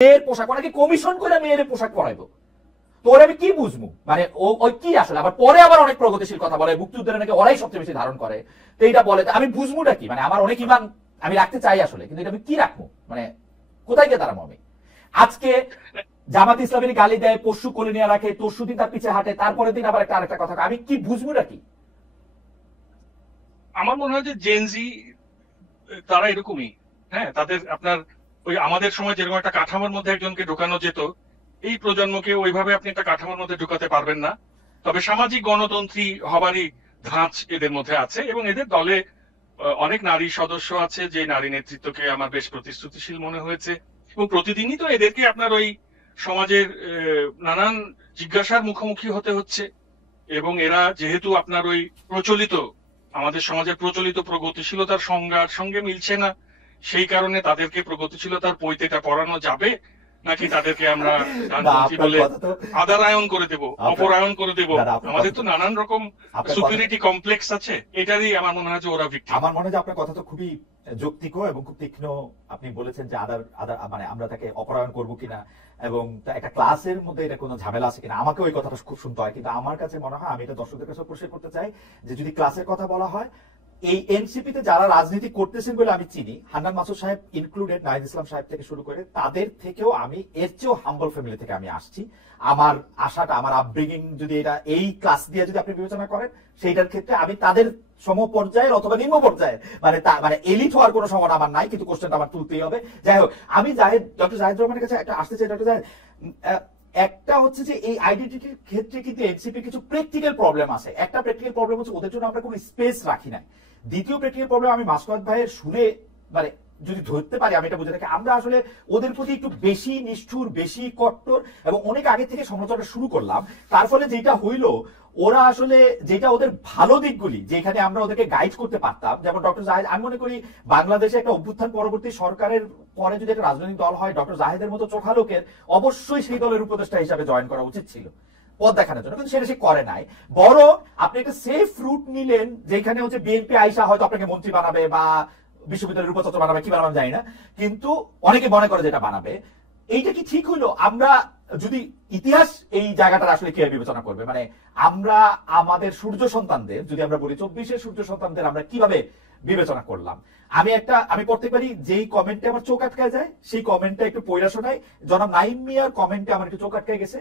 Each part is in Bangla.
মেয়ের পোশাক, অনেকে কমিশন করে মেয়ের পোশাক পরাইবো, তোর আমি কি বুঝবো? মানে ওই কি আসলে আবার পরে আবার অনেক প্রগতিশীল কথা বলে, মুক্তিযুদ্ধের নাকি ওরাই সবচেয়ে বেশি ধারণ করে, তো এইটা বলে আমি বুঝবোটা কি? মানে আমার অনেক ইমান আমি রাখতে চাই আসলে, কিন্তু এটা আমি কি রাখবো? মানে কোথায় গিয়ে দাঁড়াবো আমি? আজকে জামাত ইসলামের গালি দেয়, পশু কোলে নিয়ে রাখে, তরশু দিন তার পিছিয়ে হাঁটে, তারপরে দিন আবার একটা আরেকটা কথা, আমি কি বুঝবোটা কি? আমার মনে হয় যে জেনজি তারা এরকমই। হ্যাঁ, তাদের আপনার ওই আমাদের সময় যেরকম একটা কাঠামোর মধ্যে একজনকে ঢোকানো যেত, এই প্রজন্মকে ওইভাবে আপনি একটা কাঠামোর মধ্যে ঢুকাতে পারবেন না। তবে সামাজিক গণতন্ত্রী হবারই ধাঁচ এদের মধ্যে আছে, এবং এদের দলে অনেক নারী সদস্য আছে যে নারী নেতৃত্বকে আমার বেশ প্রতিশ্রুতিশীল মনে হয়েছে। এবং প্রতিদিনই তো এদেরকে আপনার ওই সমাজের নানান জিজ্ঞাসার মুখোমুখি হতে হচ্ছে। এবং এরা যেহেতু আপনার ওই প্রচলিত আমাদের সমাজের প্রচলিত প্রগতিশীলতার সংজ্ঞার সঙ্গে মিলছে না, সেই কারণে তাদেরকে প্রগতিশীলতার পৈতেটা পড়ানো যাবে নাকি তাদেরকে আমরা ডানপন্থী বলে আদারায়ন করে দেব, অপরায়ণ করে দেব? আমাদের তো নানান রকম সুপিরিটি কমপ্লেক্স আছে, এটারই আমার মনে হয় যে ওরা ভিক্টিম। আমার মনে হয় যে আপনার কথা তো খুবই যৌক্তিক এবং খুব তীক্ষ্ণ। আপনি বলেছেন যে মানে আমরা তাকে অপরায়ণ করবো কিনা এবং একটা ক্লাসের মধ্যে এটা কোনো ঝামেলা আছে কিনা, আমাকে ওই কথাটা খুব শুনতে হয়। কিন্তু আমার কাছে মনে হয়, আমি এটা দর্শকদের কাছে পরিষ্কার করতে চাই, যে যদি ক্লাসের কথা বলা হয়, এই এনসিপিতে যারা রাজনীতি করতেছেন বলে আমি চিনি, হান্নান মাসুদ সাহেব ইনক্লুডেড, নাহিদ ইসলাম সাহেব থেকে শুরু করে, তাদের থেকেও আমি এর চেয়েও হাম্বল ফ্যামিলি থেকে আমি আসছি। আমার আশাটা, আমার আপব্রিঙ্গিং যদি এটা এই ক্লাস দিয়ে যদি আপনি বিবেচনা করেন, সেইটার ক্ষেত্রে আমি তাদের সম পর্যায়ের অথবা নিম্ন পর্যায়ের, মানে এলিট হওয়ার কোনো সম্ভাবনা আমার নাই, কিন্তু কোশ্চেনটা আমার তুলতেই হবে। যাই হোক, আমি ডক্টর জাহিদ রহমানের কাছে একটা আসতে চাই। ডক্টর জাহিদ, একটা হচ্ছে যে এই আইডেন্টিটির ক্ষেত্রে কিন্তু এনসিপি কিছু প্র্যাকটিক্যাল প্রবলেম আছে। একটা প্র্যাকটিক্যাল প্রবলেম হচ্ছে ওদের জন্য আমরা কোনো স্পেস রাখি না। দ্বিতীয় প্র্যাকটিক্যাল প্রবলেম আমি মাসুদ ভাইয়ের শুনে মানে যদি ধরতে পারি, আমি এটা বুঝে থাকি, আমরা আসলে ওদের প্রতি একটু বেশি নিষ্ঠুর, বেশি কট্টর এবং অনেক আগে থেকে সমালোচনা শুরু করলাম। তার ফলে যেটা হইলো, ওরা আসলে যেটা ওদের ভালো দিকগুলি যেখানে আমরা ওদেরকে গাইড করতে পারতাম, যেমন ডক্টর জাহিদ, আমি মনে করি বাংলাদেশে একটা অভ্যুত্থান পরবর্তী সরকারের পরে যদি একটা রাজনৈতিক দল হয়, ডক্টর জাহিদের মতো চোখা লোকের অবশ্যই সেই দলের উপদেষ্টা হিসাবে জয়েন করা উচিত ছিল পদ দেখানোর জন্য, কিন্তু সেটা সে করে নাই। বড় আপনি একটা সেফ রুট নিলেন, যেখানে হচ্ছে বিএনপি আইসা হয়তো আপনাকে মন্ত্রী বানাবে বা বিশ্ববিদ্যালয়ের উপাচার্য বানাবে, কি বানাবে জানি না, কিন্তু অনেকে মনে করে যেটা বানাবে। এইটা কি ঠিক হইলো? আমরা যদি ইতিহাস এই জায়গাটা আসলে কে বিবেচনা করবে, মানে আমরা আমাদের সূর্য সন্তানদের যদি আমরা বলি 24-এর সূর্য সন্তানদের আমরা কিভাবে বিবেচনা করলাম? আমি পড়তে পারি যেই কমেন্টে আমার চোখ আটকায় যায়, সেই কমেন্টটা একটু পয়লা শোনাই। জনাব নাইম মিয়ার কমেন্টে আমার একটু চোখ আটকায় গেছে,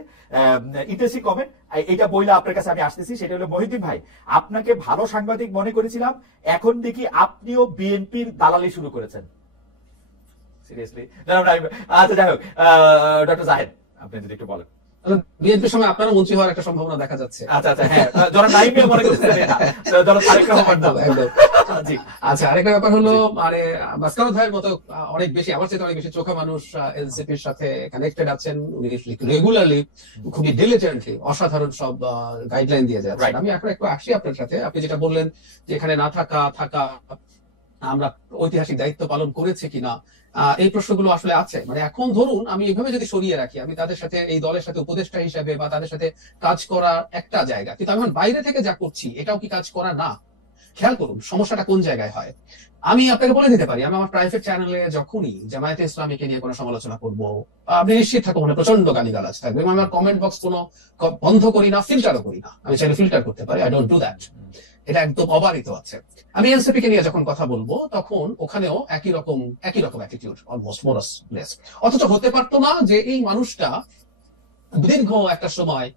ইতিহাসিক কমেন্ট, এটা বইলা আপনার কাছে আমি আসতেছি। সেটা হলো, মহিউদ্দিন ভাই, আপনাকে ভালো সাংবাদিক মনে করেছিলাম, এখন দেখি আপনিও বিএনপির দালালি শুরু করেছেন। সিরিয়াসলি? আচ্ছা, যাই হোক, ডক্টর জাহেদ, আপনি যদি একটু বলেন। বিএনপির সময় আপনারও মন্ত্রী হওয়ার একটা সম্ভাবনা দেখা যাচ্ছে। আচ্ছা, হ্যাঁ, জনাব নাইম মিয়া মনে করছেন এটা, জনাব তারেক রহমান। আচ্ছা, আরেকটা ব্যাপার হলো, মানে মাসকারুদ ভাইয়ের মতো অনেক বেশি, আমার চেয়ে অনেক বেশি চোখা মানুষ এনসিপির সাথে কানেক্টেড আছেন, রেগুলারলি, খুবই ডিলিজেন্টলি অসাধারণ সব গাইডলাইন দিয়ে যাচ্ছেন। আমি এখন একটু আসি আপনার সাথে, আপনি যেটা বললেন যে এখানে না থাকা আমরা ঐতিহাসিক দায়িত্ব পালন করেছে কিনা, এই প্রশ্নগুলো আসলে আছে। মানে এখন ধরুন আমি এইভাবে যদি সরিয়ে রাখি, আমি তাদের সাথে, এই দলের সাথে উপদেষ্টা হিসেবে বা তাদের সাথে কাজ করার একটা জায়গা, কিন্তু আমি বাইরে থেকে যা করছি এটাও কি কাজ করা না? খেয়াল করুন সমস্যাটা কোন জায়গায় হয়। আমি আপনাকে বলে দিতে পারি, আমি আমার প্রাইভেট চ্যানেলে যখনই জামায়াতে ইসলামীকে নিয়ে কোনো সমালোচনা করবো, আপনি নিশ্চিত থাকুন মানে প্রচন্ড গালিগালাজ থাকবে। এবং আমার কমেন্ট বক্স কোনো বন্ধ করি না, ফিল্টারও করি না। আমি চাইলে ফিল্টার করতে পারি, আই ডোন্ট ডু দ্যাট, এটা একদম অবারিত আছে। আমি এনসিপি কে নিয়ে যখন কথা বলবো, তখন ওখানেও একই রকম অ্যাটিটিউড, অলমোস্ট মোরাস লেস। অথচ হতে পারতো না যে এই মানুষটা দীর্ঘ একটা সময়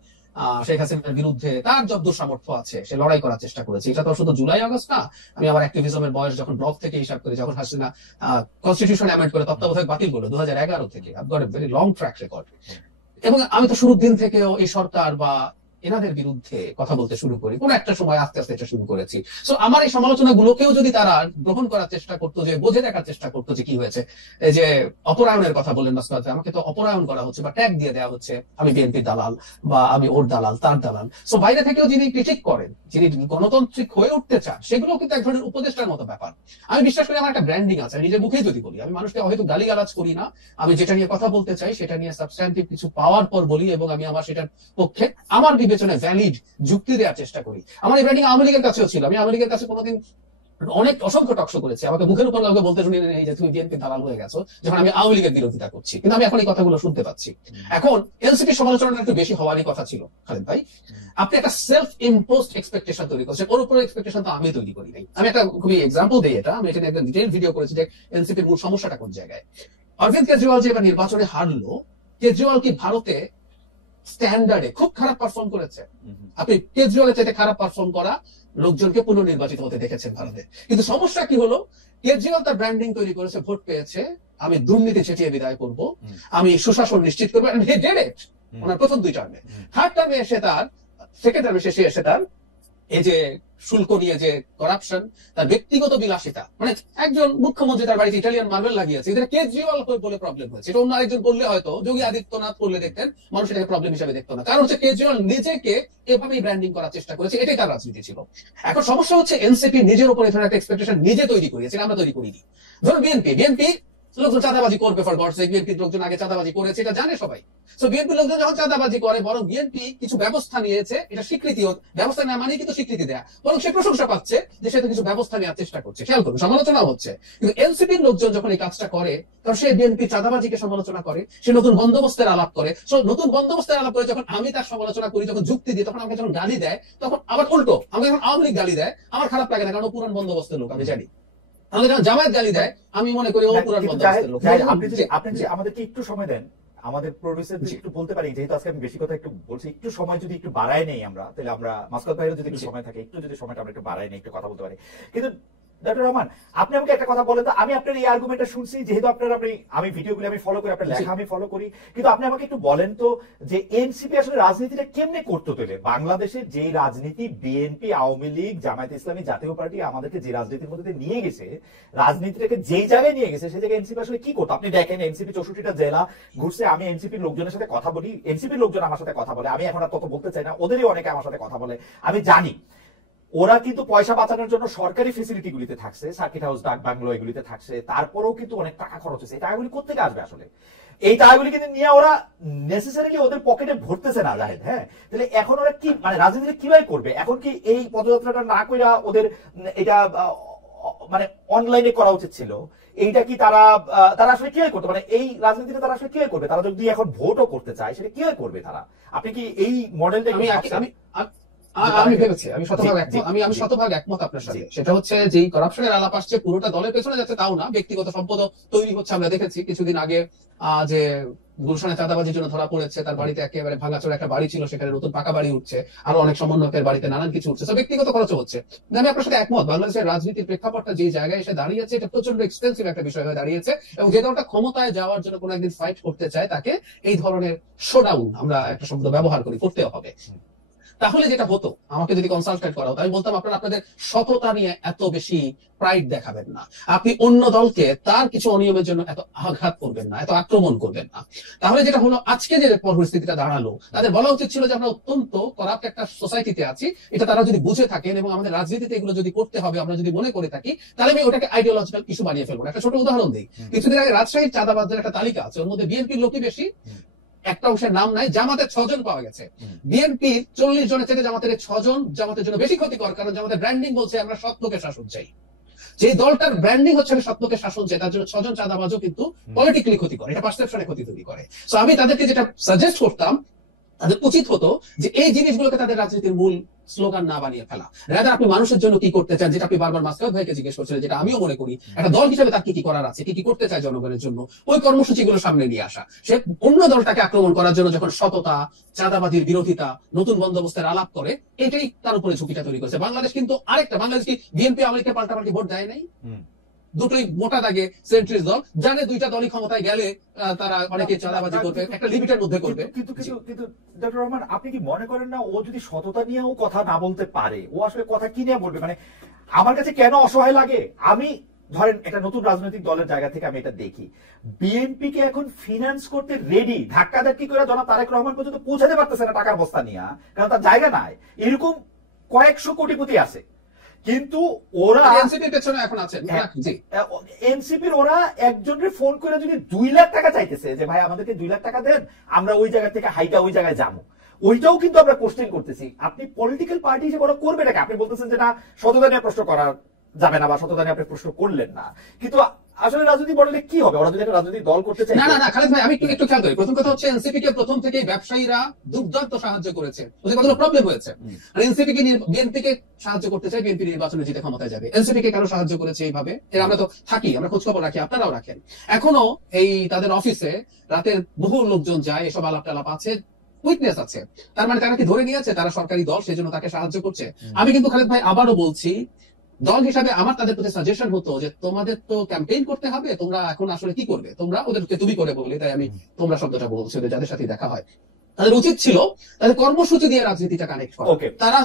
শেখ হাসিনার বিরুদ্ধে তার যতদূর সামর্থ্য আছে সে লড়াই করার চেষ্টা করেছে। এটা তো শুধু জুলাই আগস্ট না, আমি আমার অ্যাক্টিভিজমের বয়স যখন ব্লক থেকে হিসাব করি, যখন হাসিনা কনস্টিটিউশন অ্যামেন্ড করে তত্ত্বাবধায়ক বাতিল করলো 2011 থেকে, I've got a very long track record. এবং আমি তো শুরুর দিন থেকেও এই সরকার বা এনাদের বিরুদ্ধে কথা বলতে শুরু করি, কোন একটা সময় আস্তে আস্তে এটা শুরু করেছি। সো আমার এই সমালোচনাগুলোকেও যদি তারা গ্রহণ করার চেষ্টা করতো, যে বোঝে দেখার চেষ্টা করতো যে কি হয়েছে, এই যে অপরায়ণের কথা বললেন মাসুদ, আমাকে তো অপরায়ণ করা হচ্ছে বা ট্যাগ দিয়ে দেওয়া হচ্ছে, আমি বিএনপির দালাল বা আমি ওর দালাল, তার দালাল। সো বাইরে থেকেও যিনি ক্রিটিক করেন, যিনি গণতান্ত্রিক হয়ে উঠতে চান, সেগুলো কিন্তু এক ধরনের উপদেষ্টার মতো ব্যাপার। আমি বিশ্বাস করি আমার একটা ব্র্যান্ডিং আছে, নিজের মুখে যদি বলি, আমি মানুষকে হয়তো গালিগালাজ করি না, আমি যেটা নিয়ে কথা বলতে চাই সেটা নিয়ে সাবস্ট্যান্টিভ কিছু পাওয়ার পর বলি, এবং আমি আমার সেটার পক্ষে আমার বিবেচনায় ভ্যালিড যুক্তি দেওয়ার চেষ্টা করি। আমার এই ব্র্যান্ডিং আওয়ামী লীগের কাছেও ছিল। আমি আওয়ামী লীগের কাছে কোনোদিন অনেক অসংখ্য টকশো করেছে, আমাকে মুখের উপর কাউকে বলতে শুনি এই যে তুমি বিএনপি দালাল হয়ে গেছো, যখন আমি আওয়ামী লীগের বিরোধিতা করছি, কিন্তু আমি এখন এই কথাগুলো শুনতে পাচ্ছি। এখন এনসিপি সমালোচনাটা একটু বেশি হওয়ারই কথা ছিল খালেদ ভাই। আপনি একটা সেলফ ইম্পোজড এক্সপেকটেশন তৈরি করছেন, ওর উপরে এক্সপেকটেশন তো আমি তৈরি করি নাই। আমি একটা খুবই এক্সাম্পল দিই, এটা আমি এখানে একটা ডিটেইল ভিডিও করেছি যে এনসিপির মূল সমস্যাটা কোন জায়গায়। অরবিন্দ কেজরিওয়াল যে এবার নির্বাচনে হারলো, কেজরিওয়াল কি ভারতে স্ট্যান্ডার্ডে খুব খারাপ পারফর্ম করেছে? আপনি কেজরিওয়ালের চাইতে খারাপ পারফর্ম করা লোকজনকে পুনর্নির্বাচিত হতে দেখেছেন ভারতে। কিন্তু সমস্যা কি হলো, কেজরিওয়াল তার ব্র্যান্ডিং তৈরি করেছে, ভোট পেয়েছে, আমি দুর্নীতি ছেটিয়ে বিদায় করব, আমি সুশাসন নিশ্চিত করবো, ওনার প্রথম 2 টার্মে। থার্ড টার্মে এসে তার, সেকেন্ড টার্মে শেষে এসে তার এই যে শুল্ক নিয়ে যে করাপশন, তার ব্যক্তিগত বিলাসিতা, মানে একজন মুখ্যমন্ত্রী তার বাড়িতে ইটালিয়ান মার্বেল লাগিয়েছে, এটা কেজরিওয়াল বলে প্রবলেম হয়েছে। এটা অন্য আরেকজন বললে হয়তো, যোগী আদিত্যনাথ করলে দেখতেন মানুষ এটাকে প্রবলেম হিসেবে দেখতো না, কারণ হচ্ছে কেজরিওয়াল নিজেকে এভাবেই ব্র্যান্ডিং করার চেষ্টা করেছে, এটাই তার রাজনীতি ছিল। এখন সমস্যা হচ্ছে এনসিপি নিজের উপর এখানে একটা এক্সপেকটেশন নিজে তৈরি করেছে, আমরা তৈরি করিনি। ধরুন বিএনপি লোকজন চাঁদাবাজি করবে, ফর গডস সেক, বিএনপির লোকজন আগে চাঁদাবাজি করেছে, এটা জানে সবাই। সো বিএনপির লোকজন যখন চাঁদাবাজি করে, বরং বিএনপি কিছু ব্যবস্থা নিয়েছে, এটা স্বীকৃতি, ব্যবস্থা নেওয়া মানে কিন্তু স্বীকৃতি দেয়া, বরং সে প্রশংসা পাচ্ছে যে সে তো কিছু ব্যবস্থা নেওয়ার চেষ্টা করছে। খেয়াল করুন, সমালোচনা হচ্ছে। কিন্তু এনসিপির লোকজন যখন এই কাজটা করে, কারণ সে বিএনপি চাঁদাবাজিকে সমালোচনা করে, সে নতুন বন্দোবস্তের আলাপ করে, নতুন বন্দোবস্তের আলাপ করে যখন আমি তার সমালোচনা করি, যখন যুক্তি দিই, তখন আমাকে যখন গালি দেয়, তখন আবার উল্টো আমাকে যখন আওয়ামী লীগ গালি দেয় আমার খারাপ লাগে না, কারণ পুরান বন্দোবস্তের লোক, আমি জানি। তাহলে যখন জামায়াত গালি দেয় আমি মনে করি ও পুরান বন্দোবস্তের লোক। আপনি যদি আমাদেরকে একটু সময় দেন, আমাদের প্রডিউসার একটু বলতে পারি, যেহেতু আজকে আমি বেশি কথা একটু বলছি, একটু সময় যদি একটু বাড়ায় নেই আমরা, তাহলে আমরা মাসকাত ভাইয়েরও যদি একটু সময় থাকে, একটু যদি সময়টা আমরা একটু বাড়ায় নেই, একটু কথা বলতে পারি। কিন্তু ডক্টর রহমান, আপনি আমাকে একটা কথা বলেন তো, আমি আপনার এই আর্গুমেন্টটা শুনছি, যেহেতু আমি ভিডিওগুলো আমি ফলো করি, আপনার লেখা আমি ফলো করি, কিন্তু আপনি আমাকে একটু বলেন তো যে এনসিপি আসলে রাজনীতিটা কেমনে করতে পেরে, বাংলাদেশের যে রাজনীতি বিএনপি, আওয়ামী লীগ, জামায়াত ইসলামী, জাতীয় পার্টি আমাদেরকে যে রাজনীতির মধ্যে নিয়ে গেছে, রাজনীতিটাকে যেই জায়গায় নিয়ে গেছে, সেই জায়গায় এনসিপি আসলে কি করতো? আপনি দেখেন এনসিপি 64টা জেলা ঘুরছে, আমি এনসিপির লোকজনের সাথে কথা বলি, এনসিপির লোকজন আমার সাথে কথা বলে, আমি এখন আর তত বলতে চাই না, ওদেরই অনেকে আমার সাথে কথা বলে, আমি জানি ওরা কিন্তু পয়সা বাঁচানোর জন্য সরকারি ফেসিলিটি গুলিতে থাকছে, সার্কিট হাউস, ডাক বাংলো, এগুলিতে থাকছে, তারপরেও কিন্তু অনেক টাকা খরচ হচ্ছে। এই টাকাগুলি কোথেকে আসবে আসলে? এই টাকাগুলি কিন্তু নিয়ে ওরা নেসেসারিলি ওদের পকেটে ভরতেছে না, জাহেদ। হ্যাঁ, তাহলে এখন ওরা কি, মানে রাজনীতি কিভাবে করবে? এখন কি এই পদযাত্রাটা না কইরা ওদের এটা মানে অনলাইনে করা উচিত ছিল? এইটা কি তারা আসলে কিভাবে করতে, মানে এই রাজনীতিটা তারা আসলে কিভাবে করবে? তারা যদি এখন ভোটও করতে চায়, সেটা কিভাবে করবে তারা? আপনি কি এই মডেলটা আমি ভেবেছি, আমি শতভাগ একমত আপনার সাথে। সেটা হচ্ছে যে করাপশনের আলাপ আসছে, পুরোটা দলের পেছনে যাচ্ছে তাও না, ব্যক্তিগত সম্পদ তৈরি হচ্ছে। আমরা দেখেছি কিছুদিন আগে যে গুলশানে চাঁদাবাজির জন্য ধরা পড়েছে, তার বাড়িতে একেবারে ভাঙাচোরা একটা বাড়ি ছিল, সেখানে নতুন পাকা বাড়ি উঠছে, আরো অনেক সমন্বয়কের বাড়িতে নানান কিছু উঠছে, ব্যক্তিগত খরচ হচ্ছে। আমি আপনার সাথে একমত, বাংলাদেশের রাজনীতির প্রেক্ষাপটটা যে জায়গায় এসে দাঁড়িয়েছে, এটা প্রচন্ড এক্সপেন্সিভ একটা বিষয় হয়ে দাঁড়িয়েছে, এবং যে দলটা ক্ষমতায় যাওয়ার জন্য কোনো একদিন ফাইট করতে চায়, তাকে এই ধরনের শোডাউন, আমরা একটা শব্দ ব্যবহার করি, করতে হবে। তাহলে যেটা হতো, আমাকে যদি কনসালটেন্ট করা হতো, আমি বলতাম আপনাদের সততা নিয়ে এত বেশি প্রাইড দেখাবেন না, আপনি অন্য দলকে তার কিছু অনিয়মের জন্য এত আঘাত করবেন না, এত আক্রমণ করবেন না। তাহলে যেটা হলো, আজকে যে পরিস্থিতিটা দাঁড়ালো, তাদের বলা উচিত ছিল যে আমরা অত্যন্ত করাপ্ট একটা সোসাইটিতে আছি, এটা তারা যদি বুঝে থাকেন এবং আমাদের রাজনীতিতে এগুলো যদি করতে হবে আমরা যদি মনে করে থাকি, তাহলে আমি ওটাকে আইডিওলজিক্যাল ইস্যু বানিয়ে ফেলবো। একটা ছোট উদাহরণ দিই, কিছুদিন আগে রাজশাহীর চাঁদাবাজদের একটা তালিকা আছে, ওর মধ্যে বিএনপির লোকই বেশি, একটা অংশের নাম নাই, জামাতের 6 জন পাওয়া গেছে। বিএনপি 40 জনের থেকে জামাতের 6 জন জামাতের জন্য বেশি ক্ষতিকর, কারণ জামাতের ব্র্যান্ডিং বলছে আমরা সৎ লোকের শাসন চাই। যে দলটার ব্র্যান্ডিং হচ্ছে সৎ লোকের শাসন চাই, তার জন্য 6 জন চাঁদাবাজও কিন্তু পলিটিক্যালি ক্ষতি করে, এটা পারসেপশনে ক্ষতি তৈরি করে। সো আমি তাদেরকে যেটা সাজেস্ট করতাম, তাদের উচিত হতো যে এই জিনিসগুলোকে তাদের রাজনীতির মূল স্লোগান না বানিয়ে ফেলা, রাদার আপনি মানুষের জন্য কি করতে চান, যেটা আপনি বারবার মাসকাত ভাইকে জিজ্ঞেস করছিলেন, যেটা আমিও মনে করি একটা দল হিসেবে তার কি করার আছে, কি করতে চায় জনগণের জন্য, ওই কর্মসূচিগুলো সামনে নিয়ে আসা। সে অন্য দলটাকে আক্রমণ করার জন্য যখন সততা, চাঁদাবাজির বিরোধিতা, নতুন বন্দোবস্তের আলাপ করে, এটাই তার উপরে ঝুঁকিটা তৈরি করেছে। বাংলাদেশ কিন্তু আরেকটা, বাংলাদেশ কি বিএনপি আমেরিকা পাল্টাপাল্টি ভোট দেয় নাই? দুটোই মোটা দাগে সেন্ট্রিস্ট দল, জানে দুইটা দলই ক্ষমতায় গেলে তারা অনেকে চাঁদাবাজি করবে, একটা লিমিটের মধ্যে করবে। কিন্তু ডক্টর রহমান, আপনি কি মনে করেন না ও যদি সততা নিয়েও কথা না বলতে পারে, ও আসলে কথা কি নিয়ে বলবে? মানে আমার কাছে কেন অসহায় লাগে, আমি ধরেন একটা নতুন রাজনৈতিক দলের জায়গা থেকে আমি এটা দেখি, বিএনপি কে এখন ফিনান্স করতে রেডি, ধাক্কাধাক্কি করে জনাব তারেক রহমান পর্যন্ত পৌঁছাতে পারতেছে না টাকার বস্তা নিয়ে, কারণ তার জায়গা নাই। এরকম কয়েকশো কোটিপতি আছে, কিন্তু ওরা এনসিপির পেছনে এখন আছেন, এনসিপির ওরা একজনের ফোন করে যদি 2 লাখ টাকা চাইতেছে, যে ভাই আমাদেরকে 2 লাখ টাকা দেন, আমরা ওই জায়গা থেকে হাইটা ওই জায়গায় যাবো, ওইটাও কিন্তু আমরা কোশ্চেন করতেছি। আপনি পলিটিক্যাল পার্টি হিসেবে ওরা করবে নাকি? আপনি বলতেছেন যে না, সততা নিয়ে প্রশ্ন করার যাবে না বা সততা নিয়ে আপনি প্রশ্ন করলেন না, কিন্তু আসলে রাজনীতি বললে কি হবে? ওরা যদি একটা রাজনৈতিক দল করতে চায়। না না না খালেদ ভাই, আমি একটু খেয়াল করি। প্রথম কথা হচ্ছে এনসিপি কে প্রথম থেকেই ব্যবসায়ীরা দুর্দান্ত সাহায্য করেছে, ওদের কতগুলো প্রবলেম হয়েছে। আর এনসিপি কে বিএনপি কে সাহায্য করতে চাই, বিএনপি নির্বাচনে জিতে ক্ষমতায় যাবে। এনসিপি কে কারো সাহায্য করেছে এইভাবে? এর আমরা তো থাকি, আমরা খোঁজ খবর রাখি, আপনারাও রাখেন। এখনো এই তাদের অফিসে রাতের বহু লোকজন যায়, এসব আলাপ টালাপ আছে, উইটনেস আছে। তার মানে তারা কি ধরে নিয়েছে তারা সরকারি দল, সেই জন্য তাকে সাহায্য করছে? আমি কিন্তু খালেদ ভাই আবারও বলছি, দল হিসাবে আমার তাদের প্রতি সাজেশন হতো যে তোমাদের তো ক্যাম্পেইন করতে হবে, তোমরা এখন আসলে কি করবে? তোমরা ওদেরকে তুমি করে বলি, তাই আমি তোমরা শব্দটা বলছি, ওদের যাদের সাথে দেখা হয় তাদের উচিত ছিল তাদের কর্মসূচি দিয়ে রাজনীতিটা কানেক্ট করা। তারা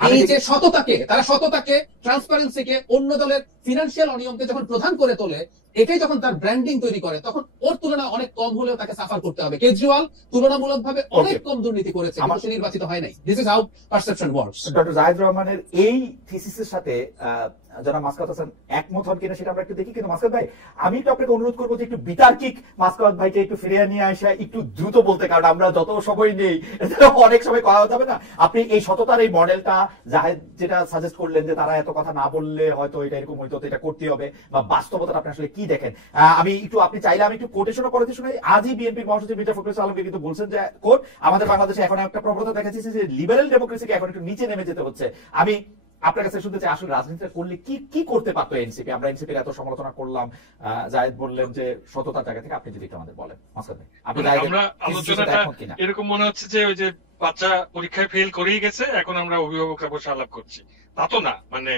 এই যে সততাকে ট্রান্সপারেন্সিকে অন্য দলের ফিনান্সিয়াল অনিয়মকে যখন প্রধান করে তোলে, এটাই যখন তার ব্র্যান্ডিং তৈরি করে, তখন ওর তুলনায় অনেক কম হলেও তাকে সাফার করতে হবে। কেজরিওয়াল তুলনামূলকভাবে অনেক কম দুর্নীতি করেছে, কিন্তু সে নির্বাচিত হয় নাই। This is how perception works. Doctor Zahid রহমানের এই থিসিসের সাথে যারা মাসকাত হাসান একমত হন কিনা সেটা আমরা একটু দেখি। কিন্তু মাসকাত ভাই, আমি একটু আপনাকে অনুরোধ করবো যে একটু বিতার্কিক মাসকাত ভাইকে একটু ফিরিয়ে নিয়ে আসা, একটু দ্রুত বলতে, কারণ আমরা যত সময় নেই অনেক সময় করা যাবে না। আপনি এই সততার এই মডেলটা জাহিদ যেটা সাজেস্ট করলেন যে তারা এত কথা না বললে হয়তো এটা এরকম হইতো, এটা করতে হবে, বা বাস্তবতা আপনি আসলে কি দেখেন? আমি একটু, আপনি চাইলে আমি একটু কোটেশনও করে শুনে, আজই বিএনপির মহাসচিব মির্জা ফখরুল আলমকে কিন্তু বলছেন যে কোর্ট আমাদের বাংলাদেশে এখন একটা প্রবণতা দেখা যাচ্ছে যে লিবারেল ডেমোক্রেসিকে এখন একটু নিচে নেমে যেতে হচ্ছে। আমি আপনার কাছে শুনতে চাই, আসলে রাজনীতিটা করলে কি কি করতে পারতো এনসিপি? আমরা এনসিপির এত সমালোচনা করলাম, জায়েদ বললেন যে সততার জায়গা থেকে, আপনি যদি একটু আমাদের বলেন। আমরা আলোচনাটা এরকম মনে হচ্ছে যে ওই যে বাচ্চা পরীক্ষায় ফেল করেই গেছে, এখন আমরা অভিভাবকরা বসে আলাপ করছি, তা তো না। মানে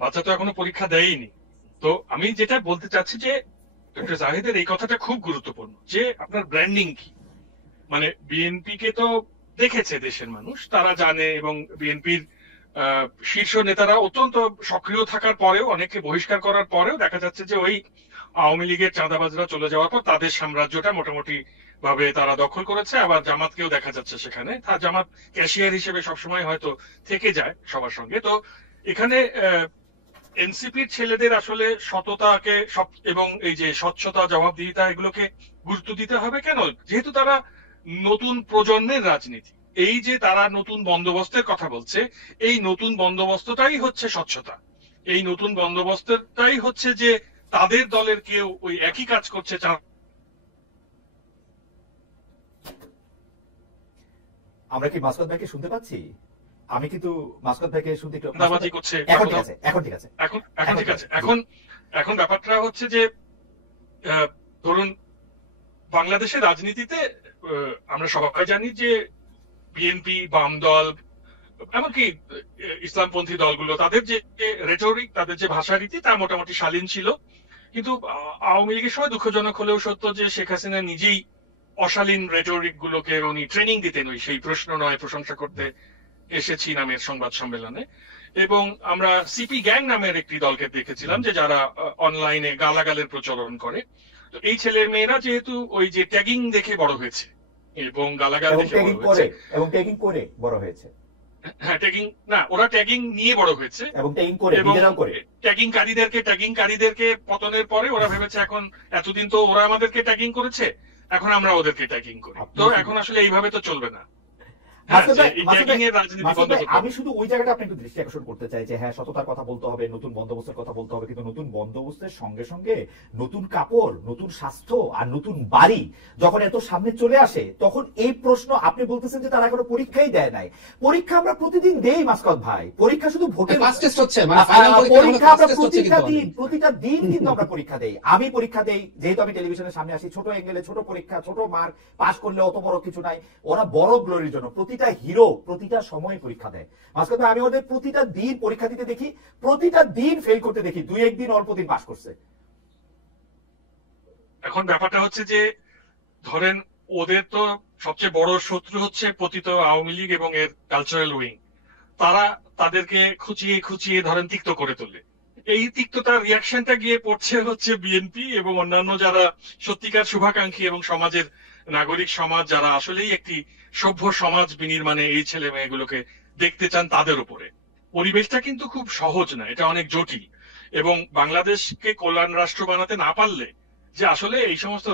বাচ্চা তো এখনো পরীক্ষা দেয়নি। তো আমি যেটা বলতে চাচ্ছি যে ডক্টর জাহিদের এই কথাটা খুব গুরুত্বপূর্ণ, যে আপনার ব্র্যান্ডিং কি। মানে বিএনপি কে তো দেখেছে দেশের মানুষ, তারা জানে, এবং বিএনপির শীর্ষ নেতারা অত্যন্ত সক্রিয় থাকার পরেও, অনেকে বহিষ্কার করার পরেও দেখা যাচ্ছে যে ওই আওয়ামী লীগের চাঁদাবাজরা চলে যাওয়ার পর তাদের সাম্রাজ্যটা মোটামুটি ভাবে তারা দখল করেছে। আবার জামাতকেও দেখা যাচ্ছে সেখানে, তার জামাত ক্যাশিয়ার হিসেবে সবসময় হয়তো থেকে যায় সবার সঙ্গে। তো এখানে এনসিপির ছেলেদের আসলে সততাকে এবং এই যে স্বচ্ছতা, জবাবদিহিতা, এগুলোকে গুরুত্ব দিতে হবে। কেন? যেহেতু তারা নতুন প্রজন্মের রাজনীতি, এই যে তারা নতুন বন্দোবস্তের কথা বলছে, এই নতুন বন্দোবস্তটাই হচ্ছে স্বচ্ছতা। এই নতুন বন্দোবস্তটাই হচ্ছে যে তাদের দলের কেউ ওই একই কাজ করছে। আমরা কি মাসকাত ভাইকে শুনতে পাচ্ছি? আমি কিন্তু মাসকাত ভাইকে শুনতে একটু করছে। এখন ঠিক আছে, এখন ঠিক আছে, এখন ঠিক আছে। এখন ব্যাপারটা হচ্ছে যে ধরুন বাংলাদেশের রাজনীতিতে আমরা সবাই জানি যে বিএনপি, বাম দল, এমনকি ইসলামপন্থী দলগুলো, তাদের যে রেটরিক, তাদের যে ভাষারীতি, তা মোটামুটি শালীন ছিল। কিন্তু আওয়ামী লীগের সময় দুঃখজনক হলেও সত্য যে শেখ হাসিনা নিজেই অশালীন রেটরিক গুলোকে উনি ট্রেনিং দিতেন, ওই সেই প্রশ্ন নয় প্রশংসা করতে এসেছি নামের সংবাদ সম্মেলনে। এবং আমরা সিপি গ্যাং নামের একটি দলকে দেখেছিলাম যে যারা অনলাইনে গালাগালের প্রচলন করে। তো এই ছেলে মেয়েরা যেহেতু ওই যে ট্যাগিং দেখে বড় হয়েছে এবং গালাগাল দেখে বড় হয়েছে, হ্যাঁ ট্যাগিং না, ওরা ট্যাগিং নিয়ে বড় হয়েছে এবং ট্যাগিংকারীদেরকে পতনের পরে ওরা ভেবেছে এখন এতদিন তো ওরা আমাদেরকে ট্যাগিং করেছে, এখন আমরা ওদেরকে ট্যাগিং করি। তো এখন আসলে এইভাবে তো চলবে না। আমি শুধু ওই জায়গাটা আপনি একটু দৃষ্টি আকর্ষণ করতে চাই যে হ্যাঁ, সততার কথা বলতে হবে, নতুন বন্দোবস্তের কথা বলতে হবে, কিন্তু নতুন বন্দোবস্তের সঙ্গে সঙ্গে নতুন কাপড়, নতুন স্বাস্থ্য আর নতুন বাড়ি যখন এত সামনে চলে আসে, তখন এই প্রশ্ন আপনি বলতেছেন যে তারা এখনো পরীক্ষাই দেয় নাই। পরীক্ষা আমরা প্রতিদিন দেই মাসকাত ভাই, পরীক্ষা শুধু ভোটের পরীক্ষা আমরা প্রতিটা দিন কিন্তু আমরা পরীক্ষা দেই। আমি পরীক্ষা দেই, যেহেতু আমি টেলিভিশনের সামনে আসি, ছোট অ্যাঙ্গেলে ছোট পরীক্ষা, ছোট মার্ক, পাস করলে অত বড় কিছু নাই। ওরা বড় গ্লোরির জন্য প্রতিটা হিরো প্রতিটা সময় পরীক্ষা দেয়। মাঝখানে আমি ওদের প্রতিটা দিন পরীক্ষা দিতে দেখি, প্রতিটা দিন ফেল করতে দেখি, দুই একদিন অল্প দিন পাস করছে। এখন ব্যাপারটা হচ্ছে যে ধরেন ওদের তো সবচেয়ে বড় শত্রু হচ্ছে পতিত আওয়ামী লীগ এবং এর কালচারাল উইং। তারা তাদেরকে খুঁচিয়ে খুঁচিয়ে ধরেন তিক্ত করে তোলে। এই তিক্ততার রিয়াকশনটা গিয়ে পড়ছে হচ্ছে বিএনপি এবং অন্যান্য যারা সত্যিকার শুভাকাঙ্ক্ষী এবং সমাজের নাগরিক সমাজ, যারা আসলেই একটি সভ্য সমাজ বিনির্মাণে এই ছেলে মেয়েগুলোকে দেখতে চান, তাদের উপরে। পরিবেশটা কিন্তু খুব সহজ না, এটা অনেক জটিল। এবং বাংলাদেশকে কল্যাণ রাষ্ট্র বানাতে না পারলে যে আসলে এই সমস্ত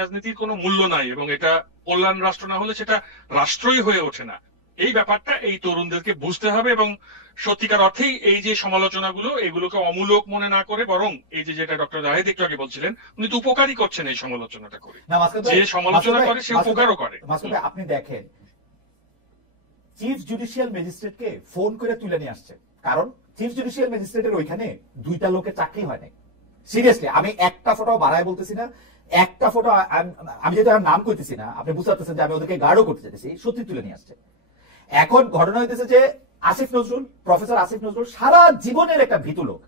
রাজনীতির কোনো মূল্য নাই, এবং এটা কল্যাণ রাষ্ট্র না হলে সেটা রাষ্ট্রই হয়ে ওঠে না। এই ব্যাপারটা এই তরুণদেরকে বুঝতে হবে এবং সত্যিকার অর্থেই এই যে সমালোচনাগুলো এগুলোকে অমূলক মনে না করে বরং এই যে যেটা ডক্টর জাহিদ একটু আগে বলছিলেন উনি তো উপকারী করছেন এই সমালোচনাটা করে, না মাসুদ ভাই, যে সমালোচনা করে সে উপকারও করে। মাসুদ ভাই, আপনি দেখেন চিফ জুডিশিয়াল ম্যাজিস্ট্রেটকে ফোন করে তুলে নিয়ে আসছে, কারণ চিফ জুডিশিয়াল ম্যাজিস্ট্রেটের ওইখানে 2টা লোকের চাকরি হয় নাই। সিরিয়াসলি আমি একটা ফটো বাড়ায় বলতেছি না, একটা ফটো আমি যেহেতু আর নাম করতেছি না, আপনি বুঝতে পারতেছেন যে আমি ওদেরকে গার্ডও করতে চাইতেছি, সত্যি তুলে নিয়ে আসছে। এখন ঘটনা হইতেছে যে আসিফ নজরুল, প্রফেসর আসিফ নজরুল সারা জীবনের একটা ভীতু লোক,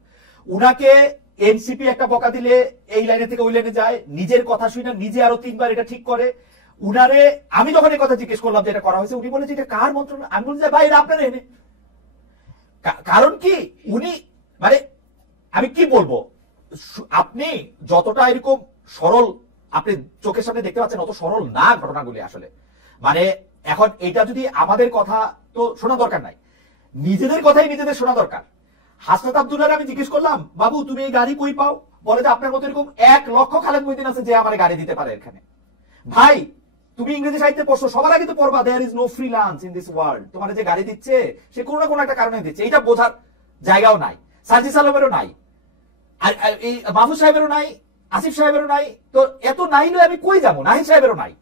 উনাকে এনসিপি একটা বকা দিলে এই লাইনে থেকে ওই লাইনে যায়, নিজের কথা শুনে নিজে আরো 3বার এটা ঠিক করে। উনারে আমি যখন এই কথা জিজ্ঞেস করলাম যে এটা করা হয়েছে, উনি বলে যে এটা কার মন্ত্রণালয়, আমি বলছি ভাই এটা আপনার এনে। কারণ কি উনি মানে আমি কি বলবো, আপনি যতটা এরকম সরল আপনি চোখের সামনে দেখতে পাচ্ছেন অত সরল না ঘটনাগুলি আসলে। মানে এখন এটা যদি আমাদের কথা তো শোনা দরকার নাই, নিজেদের কথাই নিজেদের শোনা দরকার। হাসনাত আব্দুল্লাহর আমি জিজ্ঞেস করলাম বাবু তুমি এই গাড়ি কই পাও, বলে যে আপনার মতো এরকম 1 লক্ষ খালেদ মহিউদ্দিন আছে যে আমার গাড়ি দিতে পারে এখানে। ভাই তুমি ইংরেজি সাহিত্যে পড়ছো, সবার আগে তো পড়বা there is no free lunch in this world. তোমার যে গাড়ি দিচ্ছে সে কোনো না কোনো একটা কারণে দিচ্ছে, এটা বোঝার জায়গাও নাই, সাজিদ আলমেরও নাই, আর এই মাহফুজ সাহেবেরও নাই, আসিফ সাহেবেরও নাই। তো এত নাই নয় আমি কই যাবো, নাহিদ সাহেবেরও নাই।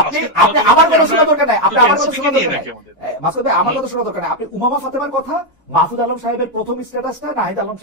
আপনি আপনি আমার কথা শোনা দরকার নাই, আপনি আমার কথা শোনা দরকার নাই মাসুদ ভাই, আমার কথা শোনা দরকার নাই। আপনি উমামা ফাতেমার কথা, মাহফুজ আলম সাহেবের প্রথম স্ট্যাটাসটা, নাহিদ আলম